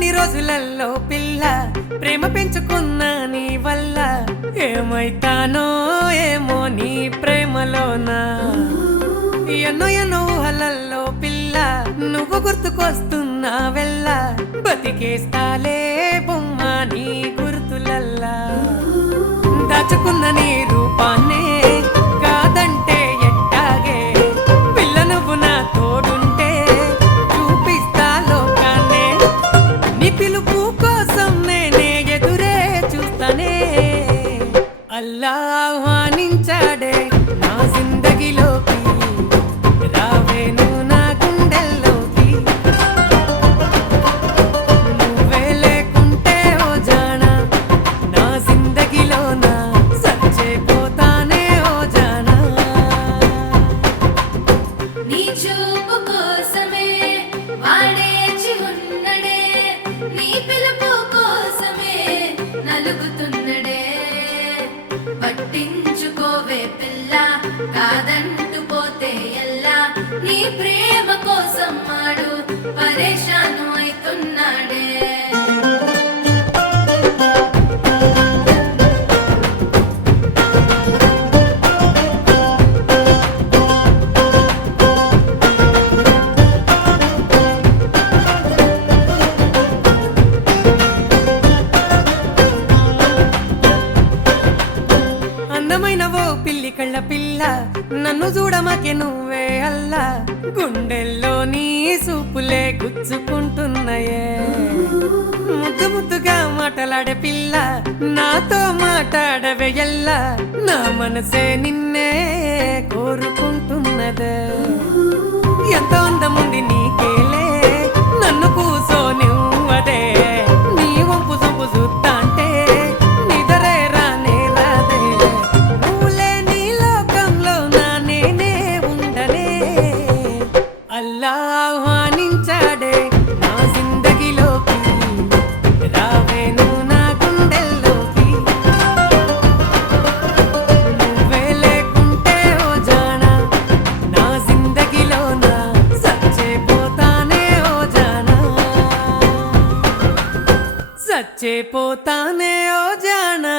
అనుకోని రోజులల్లో పిల్ల ప్రేమ పెంచుకున్న నీ వల్ల ఏమైతానో ఏమో నీ ప్రేమలోనా ఎన్నో ఎన్నో ఊహలల్లో పిల్ల నువ్వు గుర్తుకొస్తున్నా వెళ్ళ బతికేస్తాలే బొమ్మ నీ గుర్తులల్లా దాచుకున్న నీ రూపాన్నే కాదంటే ఎట్టాగే పిల్ల నువ్వు నా తోడుంటే చూపిస్తా లోకాన్నే నీ పిలుపు కోసం నేనే ఎదురే చూస్తానే అల్లా ఆహ్వానించాడే నా జిందగీలోకి రావే నువ్వు నా గుండెల్లోకి నువ్వే లేకుంటే ఓ జానా నా జిందగీలోన సచ్చేపోతానే ఓ జానా నీ చూపు కోసమే వాడేచి ఉన్నడే నీ పిలుపు కోసమే నలుగుతున్నడే పట్టించుకోవే పిల్ల కాదంటూ పోతే ఎల్లా నీ ప్రేమ కోసం మాడు పరేషాను అవుతున్నాడే అందమైన ఓ పిల్లి కళ్ళ పిల్ల నన్ను చూడమాకే నువ్వే అల్లా గుండెల్లో నీ సూపులే గుచ్చుకుంటున్నాయే ముద్దు ముద్దుగా మాటలాడే పిల్ల నాతో మాట్లాడవే ఎల్లా నా మనసే నిన్నే కోరుకుంటున్నదే ఎంతో అందముంది నీకేలే నన్ను కూసోనివ్వదే నీ వంపు సొంపు చూస్తాంటే నిదరే రానే రాదే నువ్వులే నీ లోకంలో నా నేనే ఉండనే అల్లా ఆహ్వానించాడే నా జిందగీలోకి రావే నువ్వు నా గుండెల్లోకి నువ్వే లేకుంటే ఓ జానా నా జిందగీలోన సచ్చేపోతానే ఓ జానా సచ్చేపోతానే ఓ జానా